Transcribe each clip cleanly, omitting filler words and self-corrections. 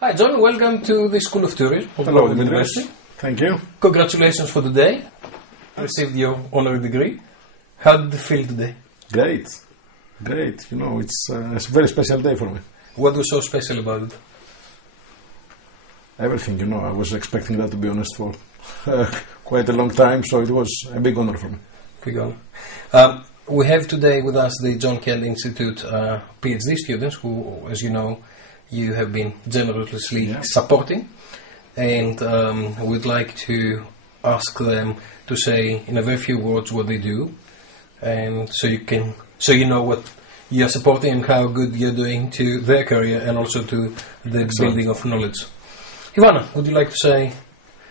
Hi John, welcome to the School of Tourism of Hello, London University. Thank you. Congratulations for the day. Received your honorary degree. How did you feel today? Great. Great. You know, it's a very special day for me. What was so special about it? Everything, you know. I was expecting that, to be honest, for quite a long time, so it was a big honor for me. Big honor. We have today with us the John Kent Institute PhD students who, as you know, you have been generously supporting, and we'd like to ask them to say in a very few words what they do, and so you know what you're supporting and how good you're doing to their career and also to the building of knowledge. Ivana, would you like to say?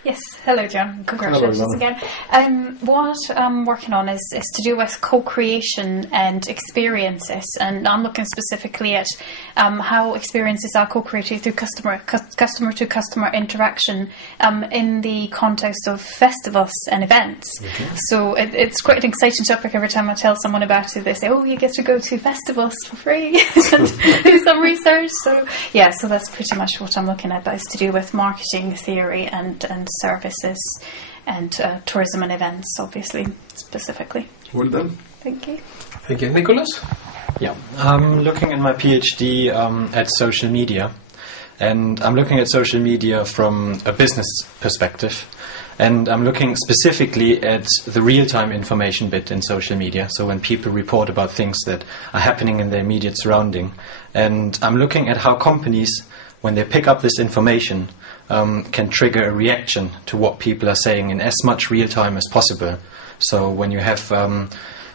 Yes, hello John, congratulations Hello, again. What I'm working on is to do with co-creation and experiences, and I'm looking specifically at how experiences are co-created through customer-to-customer interaction in the context of festivals and events. Okay. So it's quite an exciting topic. Every time I tell someone about it, they say, oh, you get to go to festivals for free and do some research. So yeah, so that's pretty much what I'm looking at, but it's to do with marketing theory and services and tourism and events, obviously, specifically. Well done. Thank you. Thank you. Nicholas? Yeah, I'm looking in my PhD at social media, and I'm looking at social media from a business perspective, and I'm looking specifically at the real-time information bit in social media, so when people report about things that are happening in their immediate surrounding, and I'm looking at how companies, when they pick up this information, can trigger a reaction to what people are saying in as much real time as possible. So when you have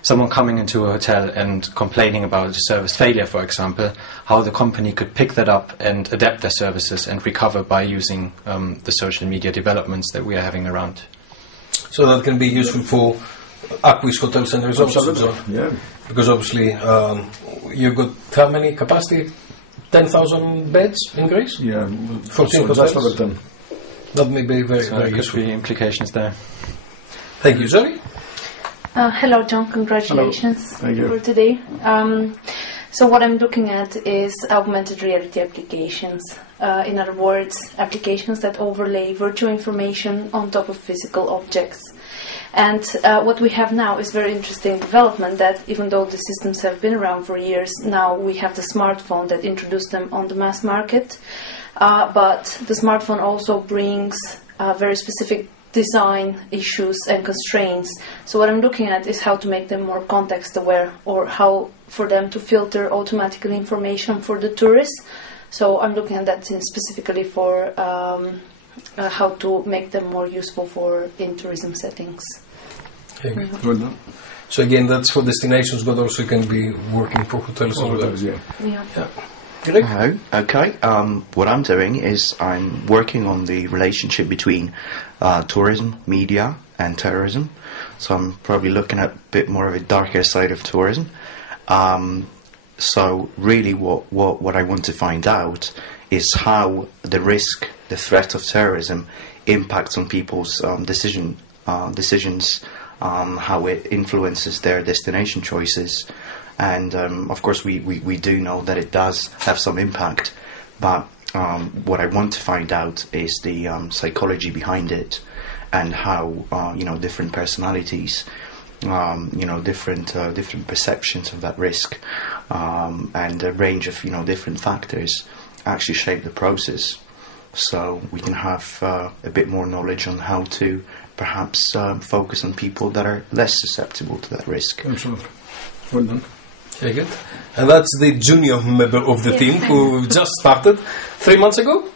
someone coming into a hotel and complaining about a service failure, for example, how the company could pick that up and adapt their services and recover by using the social media developments that we are having around. So that can be useful for Aquis hotels and resorts. Absolutely, yeah. Because obviously you've got how many capacity? 10,000 beds in Greece? Yeah, 14 so just over 10. That may be very there useful. could be implications there. Thank you, Zoe. Hello, John. Congratulations for today. So what I'm looking at is augmented reality applications. In other words, applications that overlay virtual information on top of physical objects. And what we have now is very interesting development, that even though the systems have been around for years, now we have the smartphone that introduced them on the mass market. But the smartphone also brings very specific design issues and constraints. So what I'm looking at is how to make them more context aware, or how for them to filter automatically information for the tourists. So I'm looking at that specifically for how to make them more useful for in tourism settings. Okay. Well done. So again, that's for destinations, but also can be working for hotels as well. Yeah. Hello. Okay. What I'm doing is I'm working on the relationship between tourism, media, and terrorism. So I'm probably looking at a bit more of a darker side of tourism. So really, what I want to find out is how the risk, the threat of terrorism, impacts on people's decisions, how it influences their destination choices. And of course we do know that it does have some impact, but what I want to find out is the psychology behind it, and how different personalities, different perceptions of that risk, and a range of different factors actually shape the process. So we can have a bit more knowledge on how to perhaps focus on people that are less susceptible to that risk. Absolutely. Well done. Very good. And that's the junior member of the team who just started 3 months ago?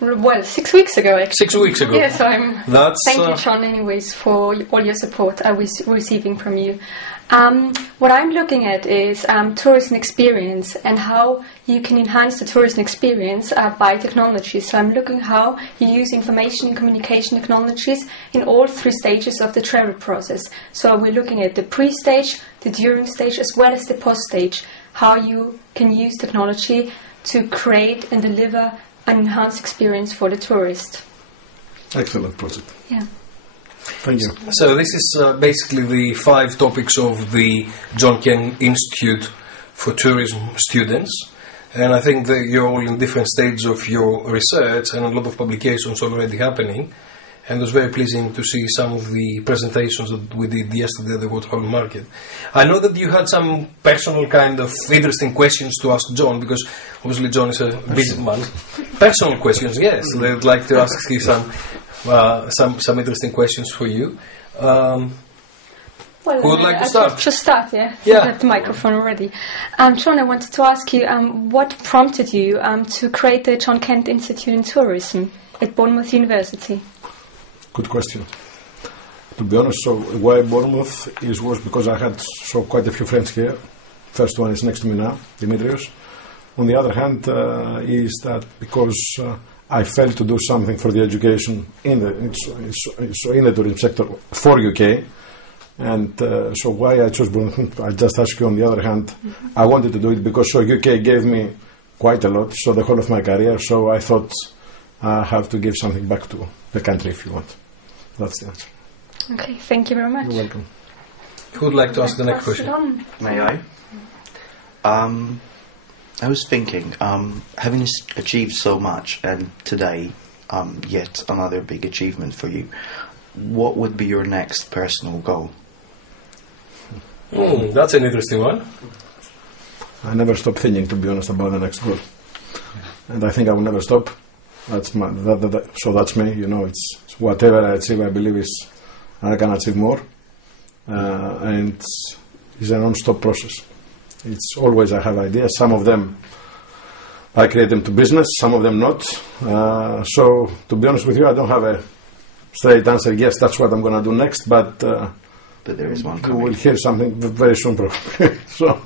Well, 6 weeks ago, actually. 6 weeks ago. Yes, thank you, Sean, anyways, for all your support I was receiving from you. What I'm looking at is tourism experience and how you can enhance the tourism experience by technology. So I'm looking how you use information and communication technologies in all 3 stages of the travel process. So we're looking at the pre-stage, the during stage, as well as the post-stage, how you can use technology to create and deliver an enhanced experience for the tourist. Excellent project. Yeah. Thank you. So this is basically the 5 topics of the John Kent Institute for Tourism students. And I think that you're all in different stages of your research and a lot of publications already happening. And it was very pleasing to see some of the presentations that we did yesterday at the Waterhole Market. I know that you had some personal kind of interesting questions to ask John, because obviously John is a busy man. Personal questions, yes. They'd like to ask you some interesting questions for you. Well, who would like to start? Just start, yeah. Yeah. Have the microphone already. John, I wanted to ask you, what prompted you to create the John Kent Institute in Tourism at Bournemouth University? Good question. To be honest, so why Bournemouth was because I had quite a few friends here. First one is next to me now, Dimitrios. On the other hand, is that because I felt to do something for the education in the tourism sector for UK. And so why I chose Bournemouth, I just ask you. On the other hand, I wanted to do it because UK gave me quite a lot, so the whole of my career. So I thought I have to give something back to the country, if you want. That's the answer. Okay, thank you very much. You're welcome. Who would like to ask the next question? May I? I was thinking, having achieved so much, and today, yet another big achievement for you, what would be your next personal goal? That's an interesting one. I never stop thinking, to be honest, about the next goal, and I think I will never stop. That's so that's me. You know, it's whatever I achieve, I believe I can achieve more, and it's a non-stop process. It's always I have ideas. Some of them I create them to business, some of them not. So to be honest with you, I don't have a straight answer. Yes, that's what I'm going to do next, but there is one coming. You will hear something very soon, probably. So,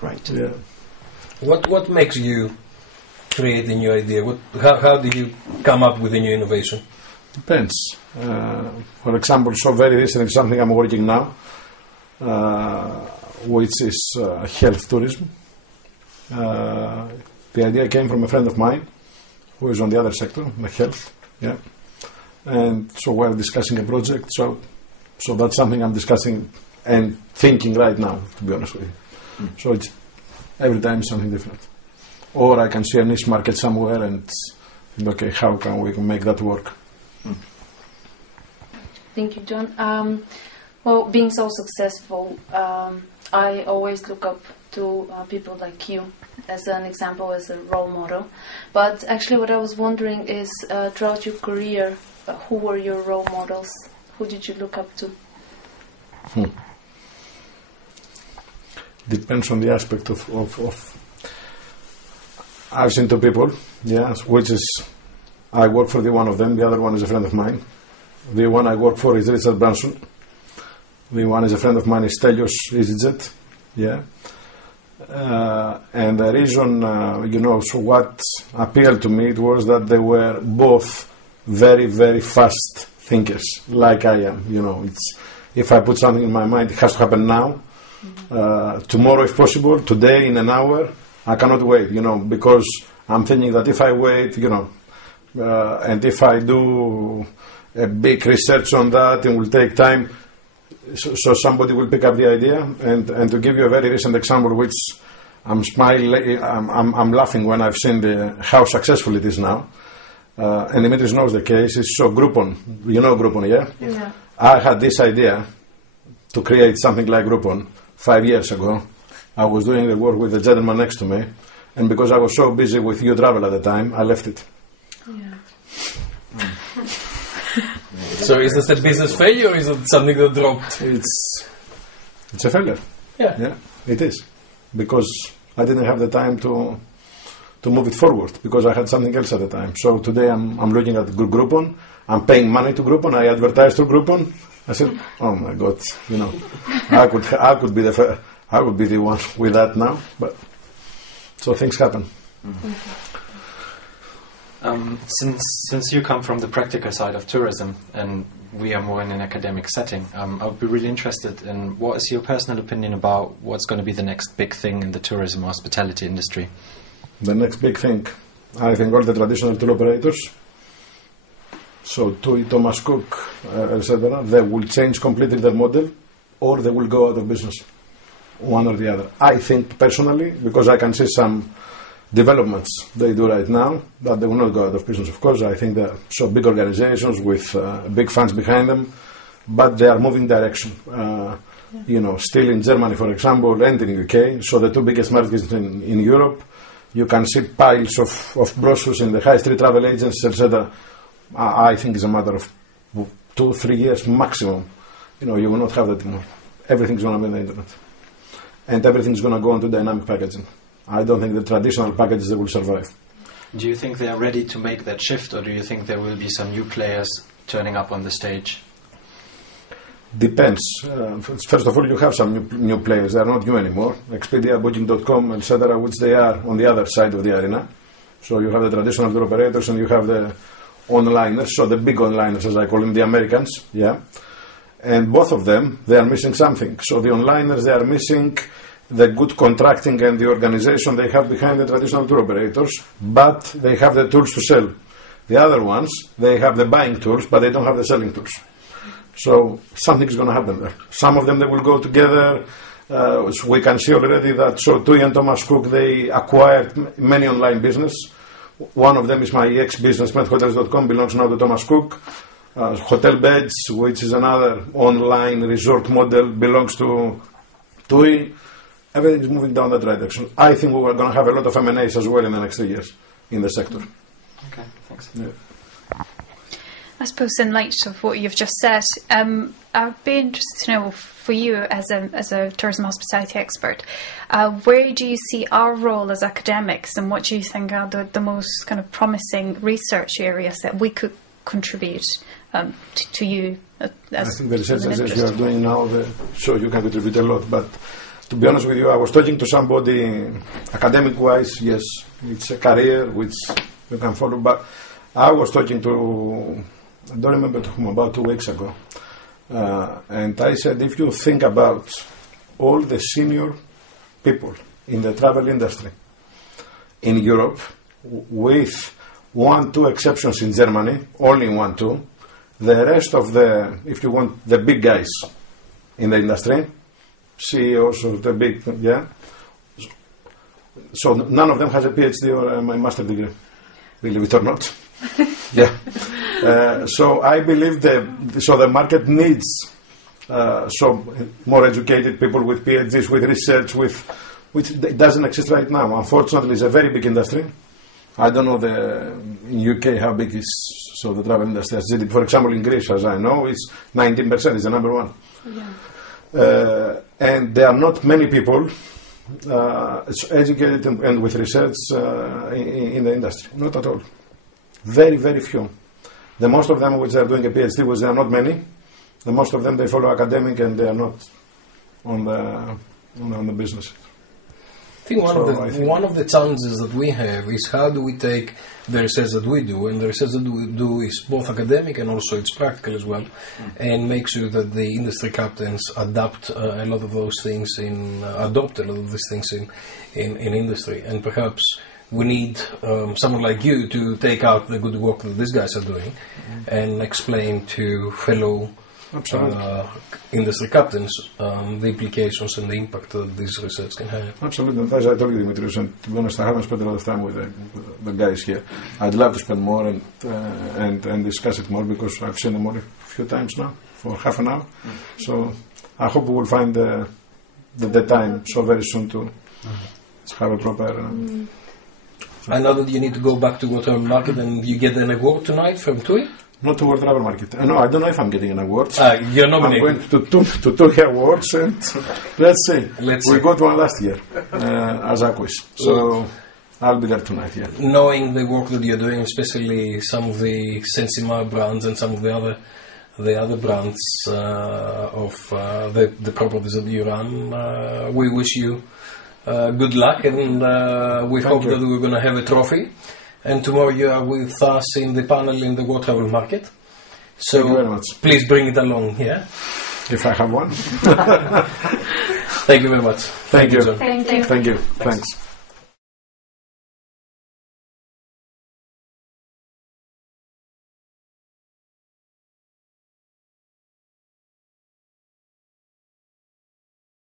right. Yeah. What makes you create a new idea? How do you come up with a new innovation? Depends. For example, so very recently, something I'm working now, which is health tourism. The idea came from a friend of mine who is on the other sector, the health. Yeah. And so we're discussing a project. So that's something I'm discussing and thinking right now, to be honest with you. So it's every time something different. Or I can see a niche market somewhere and think, okay, how can we make that work? Thank you, John. Well, being so successful, I always look up to people like you as an example, as a role model. But actually what I was wondering is, throughout your career, who were your role models? Who did you look up to? Depends on the aspect of I've seen two people, yes, which is I work for the one of them, the other one is a friend of mine. The one I work for is Richard Branson. The one is a friend of mine is Stelios EasyJet. Yeah. And the reason, so what appealed to me, it was that they were both very, very fast thinkers, like I am. It's if I put something in my mind, it has to happen now. Tomorrow, if possible, today, in an hour. I cannot wait, because I'm thinking that if I wait, and if I do a big research on that, it will take time. So somebody will pick up the idea. And to give you a very recent example, which I'm smiling, I'm laughing when I've seen how successful it is now. And Dimitris knows the case. It's so Groupon. You know Groupon, yeah? Yeah. I had this idea to create something like Groupon 5 years ago. I was doing the work with the gentleman next to me, and because I was so busy with You Travel at the time, I left it. Yeah. So is this a business failure, or is it something that dropped? It's a failure. Yeah, it is, because I didn't have the time to move it forward, because I had something else at the time. So today I'm looking at Groupon. I'm paying money to Groupon. I advertise to Groupon. I said, oh my God, I could be the one with that now, but so things happen. Since you come from the practical side of tourism and we are more in an academic setting, I would be really interested in what is your personal opinion about what's going to be the next big thing in the tourism hospitality industry? The next big thing, I think all the traditional tour operators, so TUI, Thomas Cook, etc., they will change completely their model, or they will go out of business, one or the other. I think personally, because I can see some developments they do right now, that they will not go out of business, of course. I think they're so big organizations with big funds behind them, but they are moving direction. Still in Germany, for example, and in UK, so the two biggest markets in Europe, you can see piles of brochures in the high street travel agencies, etc. I think it's a matter of 2-3 years maximum. You will not have that anymore. Everything's going to be on the internet. And everything's going to go into dynamic packaging. I don't think the traditional packages will survive. Do you think they are ready to make that shift, or do you think there will be some new players turning up on the stage? Depends. First of all, you have some new players. They are not new anymore. Expedia, Booking.com, etc., which they are on the other side of the arena. So you have the traditional tour operators and you have the onliners, so the big onliners, as I call them, the Americans. Yeah. And both of them, they are missing something. So the onliners, they are missing the good contracting and the organization they have behind the traditional tour operators, but they have the tools to sell. The other ones, they have the buying tools, but they don't have the selling tools. So something's going to happen there. Some of them, they will go together. So we can see already that TUI and Thomas Cook, they acquired many online business. One of them is my ex-business, MedHotels.com, belongs now to Thomas Cook. Hotel Beds, which is another online resort model, belongs to TUI. Everything is moving down that direction. I think we are going to have a lot of M&As as well in the next 3 years in the sector. Okay, thanks. Yeah. I suppose in light of what you've just said, I'd be interested to know, for you as a tourism hospitality expert, where do you see our role as academics, and what do you think are the most kind of promising research areas that we could contribute to you? I think the research as you are doing now, so you can contribute a lot, but to be honest with you, I was talking to somebody, academic-wise, yes, it's a career which you can follow, but I was talking to, I don't remember to whom, about 2 weeks ago, and I said, if you think about all the senior people in the travel industry in Europe, with 1-2 exceptions in Germany, only 1-2, the rest of the, if you want, the big guys in the industry, CEOs of the big, yeah. So none of them has a PhD or a master degree, believe it or not. Yeah. So I believe the market needs more educated people with PhDs, with research, which doesn't exist right now. Unfortunately, it's a very big industry. I don't know in UK how big is the travel industry. For example, in Greece, as I know, it's 19%. It's the number one. Yeah. And there are not many people educated and with research in the industry. Not at all. Very, very few. The most of them which are doing a PhD, which there are not many, the most of them, they follow academic and they are not on the business. I think one of the challenges that we have is how do we take the research that we do, and the research that we do is both academic and also it's practical as well, and make sure that the industry captains adopt a lot of those things in industry. And perhaps we need someone like you to take out the good work that these guys are doing and explain to fellow industry captains the implications and the impact that this research can have. Absolutely. As I told you, Dimitrios, and to be honest, I haven't spent a lot of time with the guys here. I'd love to spend more and discuss it more, because I've seen them all a few times now for half an hour. So I hope we will find the time so very soon to have a proper... I know that you need to go back to World Travel Market, and you get an award tonight from TUI? Not to World Travel Market. No, I don't know if I'm getting an award. You're nominated. I'm going to TUI Awards, and let's see. We got one last year as a quiz. So I'll be there tonight, yeah. Knowing the work that you're doing, especially some of the Sensima brands and some of the other brands of the properties that you run, we wish you good luck, and we hope that we're going to have a trophy. And tomorrow you are with us in the panel in the World Travel Market. So thank you very much. Please bring it along, yeah? If I have one. Thank you very much. Thank you. Thank you. Thank you. Thanks.